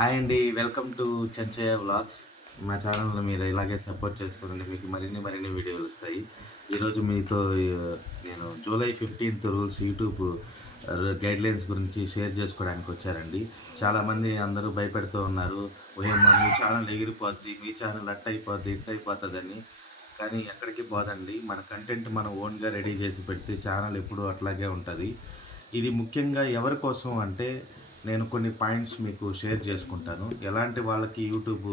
Hi అండి. Welcome to Chenchaiah vlogs. మా ఛానల్‌ని మీరు ఇలాగే సపోర్ట్ చేస్తుండండి. మీకు మరిన్ని వీడియోలు వస్తాయి. ఈరోజు మీతో నేను జూలై 15థ్ రూల్స్ యూట్యూబ్ గైడ్‌లైన్స్ గురించి షేర్ చేసుకోవడానికి వచ్చానండి. చాలామంది అందరూ భయపెడుతూ ఉన్నారు. ఓయమ్మా! మీ ఛానల్ ఎగిరిపోద్ది, మీ ఛానల్ అట్టయిపోద్ది, ఇట్టయిపోతదని. కానీ ఎక్కడికి పోదండి. మన కంటెంట్ మనం ఓన్‌గా రెడీ చేసి పెడితే ఛానల్ ఎప్పుడూ అట్లాగే ఉంటది. ఇది ముఖ్యంగా ఎవరి కోసం అంటే నేను కొన్ని పాయింట్స్ మీకు షేర్ చేసుకుంటాను. ఎలాంటి వాళ్ళకి యూట్యూబ్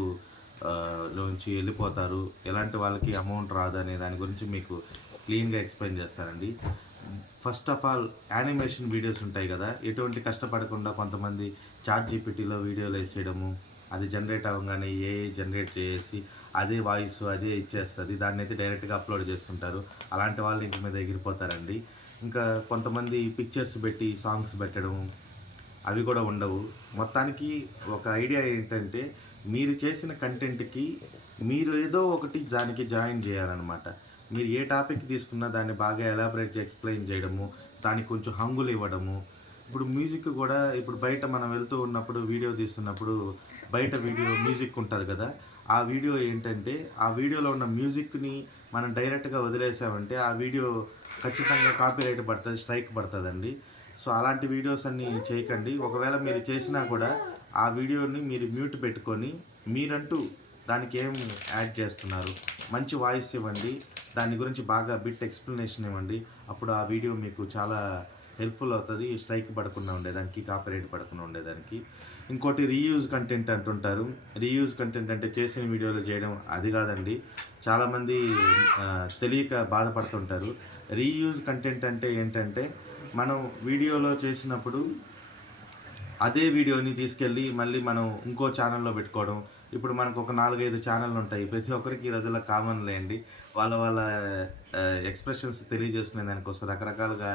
లోంచి వెళ్ళిపోతారు, ఎలాంటి వాళ్ళకి అమౌంట్ రాదు అనే దాని గురించి మీకు క్లీన్‌గా ఎక్స్‌ప్లెయిన్ చేస్తానండి. First of all animation videos ఉంటాయి కదా! ఎటువంటి కష్టపడకుండా కొంతమంది చాట్‌జీపీటీలో వీడియోలు ఏసేయడము, అది జనరేట్ అవ్వంగానే ఏఐ జనరేట్ చేసేసి అదే వాయిస్ అదే ఇచ్చేస్తది. దాన్నైతే డైరెక్ట్‌గా అప్‌లోడ్ చేస్తుంటారు. అలాంటి వాళ్ళు ఇంక మీద ఎగిరిపోతారండి. ఇంకా కొంతమంది పిక్చర్స్ పెట్టి సాంగ్స్ పెట్టడం అవి కూడా ఉండవు. మొత్తానికి ఒక ఐడియా ఏంటంటే, మీరు చేసిన కంటెంట్‌కి మీరు ఏదో ఒకటి దానికి జాయిన్ జేయాలనమాట. మీరు ఏ టాపిక్ తీసుకున్నా దాన్ని బాగా ఎలాబరేట్‌గా ఎక్స్‌ప్లెయిన్ జేయడము, దానికి కొంచెం హంగులివ్వడము. ఇప్పుడు మ్యూజిక్ గూడా ఇప్పుడు బయట మనం వెళ్తూ ఉన్నప్పుడు, వీడియో తీస్తున్నప్పుడు బయట వీడియో మ్యూజిక్ ఉంటది గదా! ఆ వీడియో ఏంటంటే, ఆ వీడియోలో ఉన్న మ్యూజిక్‌ని మనం డైరెక్ట్‌గా వదిలేసామంటే, ఆ వీడియో ఖచ్చితంగా కాపీరైట్ పడతది, స్ట్రైక్ పడతదండి. సో, అలాంటి వీడియోస్ అన్నీ చేయకండి. ఒకవేళ మీరు చేసినా కూడా ఆ వీడియోని మీరు మ్యూట్ పెట్టుకొని మీరంటూ దానికి ఏం యాడ్ చేస్తున్నారు, మంచి వాయిస్ ఇవ్వండి. దాని గురించి బాగా బిట్ ఎక్స్‌ప్లనేషన్ ఇవ్వండి. అప్పుడు ఆ వీడియో మీకు చాలా హెల్ప్‌ఫుల్ అవుతది. స్ట్రైక్ పడకుండా ఉండేదానికి, కాపీరైట్ పడకుండా ఉండేదానికి. ఇంకోటి రీయూజ్ కంటెంట్ అంటుంటారు. రీయూజ్ కంటెంట్ అంటే చేసిన వీడియోలు చేయడం అది కాదండి. చాలామంది తెలియక బాధపడుతుంటారు. రీయూజ్ కంటెంట్ అంటే ఏంటంటే మనం వీడియోలో చేసినప్పుడు అదే వీడియోని తీసుకెళ్ళి మళ్ళీ మనం ఇంకో ఛానెల్‌లో పెట్టుకోవడం. ఇప్పుడు మనకు ఒక 4, 5 ఛానెల్‌లుంటాయి. ప్రతి ఒక్కరికి ఈ రోజుల్లో కామన్‌లే అండి. వాళ్ళ ఎక్స్‌ప్రెషన్స్ తెలియజేసుకునే దానికోసం రకరకాలుగా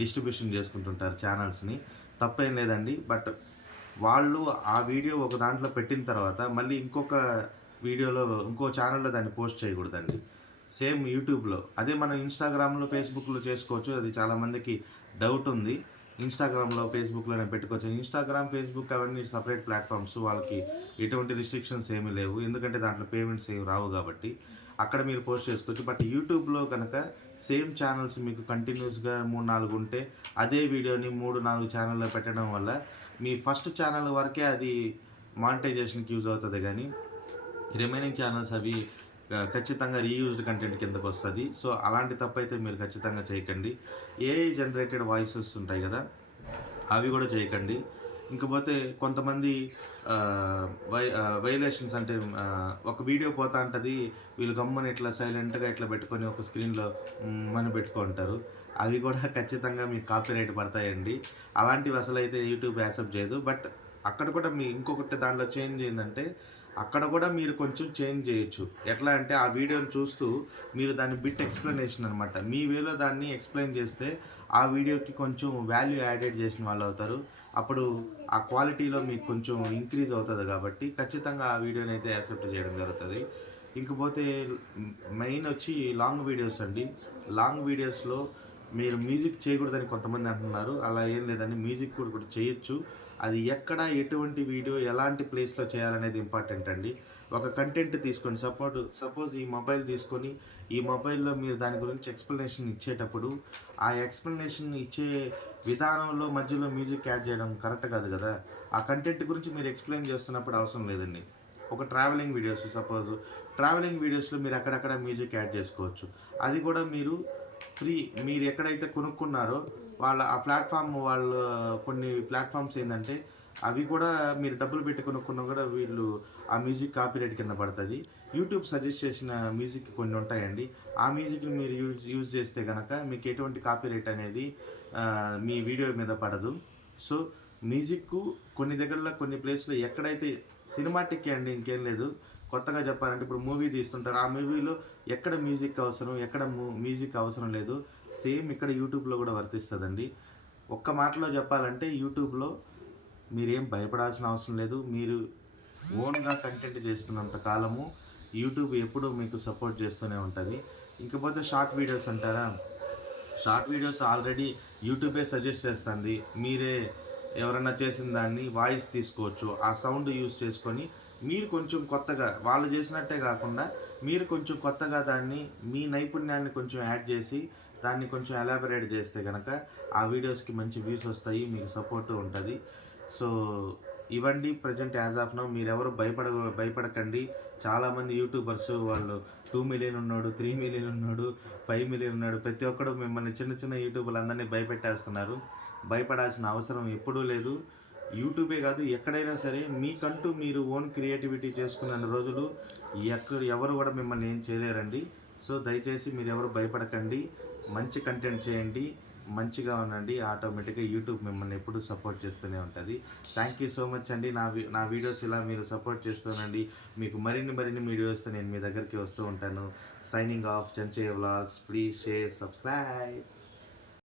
డిస్ట్రిబ్యూషన్ చేసుకుంటుంటారు ఛానెల్స్‌ని. తప్పేం లేదండి. బట్ వాళ్ళు ఆ వీడియో ఒక దాంట్లో పెట్టిన తర్వాత మళ్ళీ ఇంకొక వీడియోలో ఇంకో ఛానెల్‌లో దాన్ని పోస్ట్ చేయకూడదండి. సేమ్ యూట్యూబ్‌లో. అదే మనం ఇన్‌స్టాగ్రామ్‌లో, ఫేస్‌బుక్‌లో చేసుకోవచ్చు. అది చాలామందికి డౌట్ ఉంది. ఇన్‌స్టాగ్రామ్‌లో, ఫేస్‌బుక్‌లోనే పెట్టుకోవచ్చు. ఇన్‌స్టాగ్రామ్, ఫేస్‌బుక్ అవన్నీ సెపరేట్ ప్లాట్‌ఫామ్స్. వాళ్ళకి ఎటువంటి రిస్ట్రిక్షన్స్ ఏమీ లేవు. ఎందుకంటే దాంట్లో పేమెంట్స్ ఏమి రావు గాబట్టి. అక్కడ మీరు పోస్ట్ చేసుకోవచ్చు. బట్ యూట్యూబ్‌లో గనక సేమ్ ఛానెల్స్ మీకు కంటిన్యూస్‌గా 3, 4 ఉంటే అదే వీడియోని 3, 4 ఛానెల్‌లో పెట్టడం వల్ల మీ ఫస్ట్ ఛానెల్ వరకే అది మానిటైజేషన్‌కి యూజ్ అవుతది గానీ రిమైనింగ్ ఛానెల్స్ అవి ఖచ్చితంగా రీయూజ్డ్ కంటెంట్ కిందకొస్తది. సో, అలాంటి తప్పైతే మీరు ఖచ్చితంగా చేయకండి. ఏఐ జనరేటెడ్ వాయిసెస్ ఉంటాయి గదా! అవి గూడా చేయకండి. ఇంకపోతే కొంతమంది వైలేషన్స్ అంటే ఒక వీడియో పోతా ఉంటది. వీళ్ళు గమ్మున ఇట్లా సైలెంట్‌గా ఇట్లా పెట్టుకొని ఒక స్క్రీన్‌లో అని పెట్టుకుంటారు. అవి గూడా ఖచ్చితంగా మీకు కాపీరైట్ పడతాయండి. అలాంటివి అసలైతే యూట్యూబ్ యాక్సెప్ట్ చేయదు. బట్ అక్కడ కూడా మీ ఇంకొకటి దాంట్లో చేంజ్ ఏందంటే, అక్కడ కూడా మీరు కొంచెం చేంజ్ జేయొచ్చు. ఎట్లా అంటే ఆ వీడియోని చూస్తూ మీరు దాన్ని బిట్ ఎక్స్‌ప్లనేషన్ అనమాట. మీ వేలో దాన్ని ఎక్స్‌ప్లెయిన్ చేస్తే ఆ వీడియోకి కొంచెం వాల్యూ యాడెడ్ చేసిన వాళ్ళవుతారు. అప్పుడు ఆ క్వాలిటీలో మీకు కొంచెం ఇంక్రీజ్ అవుతది కాబట్టి ఖచ్చితంగా ఆ వీడియోనైతే యాక్సెప్ట్ చేయడం జరుగుతది. ఇంకపోతే మెయినొచ్చి లాంగ్ వీడియోస్ అండి. లాంగ్ వీడియోస్‌లో మీరు మ్యూజిక్ చేయకూడదని కొంతమంది అంటున్నారు. అలా ఏం లేదండి. మ్యూజిక్ కూడా చేయొచ్చు. అది ఎక్కడ, ఎటువంటి వీడియో, ఎలాంటి ప్లేస్‌లో చేయాలనేది ఇంపార్టెంట్ అండి. ఒక కంటెంట్ తీసుకోండి. సపోజ్ ఈ మొబైల్ తీసుకొని, ఈ మొబైల్‌లో మీరు దాని గురించి ఎక్స్‌ప్లనేషన్ ఇచ్చేటప్పుడు, ఆ ఎక్స్‌ప్లనేషన్ ఇచ్చే విధానంలో మధ్యలో మ్యూజిక్ యాడ్ చేయడం కరెక్ట్ కాదు గదా! ఆ కంటెంట్ గురించి మీరు ఎక్స్‌ప్లెయిన్ చేస్తున్నప్పుడు అవసరం లేదండి. ఒక ట్రావెలింగ్ వీడియోస్ ట్రావెలింగ్ వీడియోస్‌లో మీరు అక్కడక్కడ మ్యూజిక్ యాడ్ చేసుకోవచ్చు. అది కూడా మీరు ఫ్రీ. మీరు ఎక్కడైతే కొనుక్కున్నారో ఆ ప్లాట్‌ఫార్మ్ కొన్ని ప్లాట్‌ఫార్మ్స్ ఏందంటే, అవి కూడా మీరు డబ్బులు పెట్టి కొనుక్కున్నా కూడా వీళ్ళు ఆ మ్యూజిక్ కాపీరైట్ కింద పడతది. యూట్యూబ్ సజెస్ట్ చేసిన మ్యూజిక్ కొన్ని ఉంటాయండి. ఆ మ్యూజిక్‌ని మీరు యూజ్ చేస్తే గనక మీకు ఎటువంటి కాపీరైట్ అనేది మీ వీడియో మీద పడదు. సో, మ్యూజిక్కు కొన్ని దగ్గరలో కొన్ని ప్లేస్‌లో ఎక్కడైతే సినిమాటిక్కే అండి ఇంకేం లేదు. కొత్తగా చెప్పాలంటే ఇప్పుడు మూవీ తీస్తుంటారు. ఆ మూవీలో ఎక్కడ మ్యూజిక్ అవసరం, ఎక్కడ మ్యూజిక్ అవసరం లేదు. సేమ్ ఇక్కడ యూట్యూబ్‌లో గూడా వర్తిస్తదండి. ఒక్క మాటలో చెప్పాలంటే యూట్యూబ్‌లో మీరేం భయపడాల్సిన అవసరం లేదు. మీరు ఓన్‌గా కంటెంట్ చేస్తున్నంత కాలము యూట్యూబ్ ఎప్పుడూ మీకు సపోర్ట్ చేస్తూనే ఉంటది. ఇకపోతే షార్ట్ వీడియోస్ అంటారా? షార్ట్ వీడియోస్ ఆల్రెడీ యూట్యూబే సజెస్ట్ చేస్తంది. మీరే ఎవరైనా చేసిన దాన్ని వాయిస్ తీసుకోవచ్చు. ఆ సౌండ్ యూజ్ చేసుకొని మీరు కొంచెం కొత్తగా వాళ్ళు చేసినట్టే కాకుండా మీరు కొంచెం కొత్తగా దాన్ని మీ నైపుణ్యాన్ని కొంచెం యాడ్ చేసి దాన్ని కొంచెం ఎలాబరేట్ చేస్తే గనక ఆ వీడియోస్‌కి మంచి వ్యూస్ వస్తాయి. మీకు సపోర్ట్ ఉంటది. సో, ఇవండి ప్రెజెంట్ యాజ్ ఆఫ్ నౌ. మీరెవరు భయపడకండి. చాలామంది యూట్యూబర్స్ వాళ్ళు 2,000,000 ఉన్నోడు, 3,000,000 ఉన్నోడు, 5,000,000 ఉన్నాడు. ప్రతి ఒక్కడు మిమ్మల్ని చిన్న చిన్న యూట్యూబర్లందరినీ భయపెట్టేస్తున్నారు. భయపడాల్సిన అవసరం ఎప్పుడూ లేదు. యూట్యూబే కాదు ఎక్కడైనా సరే మీకంటూ మీరు ఓన్ క్రియేటివిటీ చేసుకున్న రోజులు ఎవరు కూడా మిమ్మల్ని ఏం చేయలేరండి. సో, దయచేసి మీరెవరు భయపడకండి. మంచి కంటెంట్ చేయండి. మంచిగా ఉండండి. ఆటోమేటిక్‌గా యూట్యూబ్ మిమ్మల్ని ఎప్పుడూ సపోర్ట్ చేస్తూనే ఉంటది. థ్యాంక్ యూ సో మచ్ అండి. నా వీడియోస్ ఇలా మీరు సపోర్ట్ చేస్తూనండి. మీకు మరిన్ని వీడియోస్‌తో నేను మీ దగ్గరికి వస్తూ ఉంటాను. Signing off Chenchaiah vlogs. Please share, subscribe.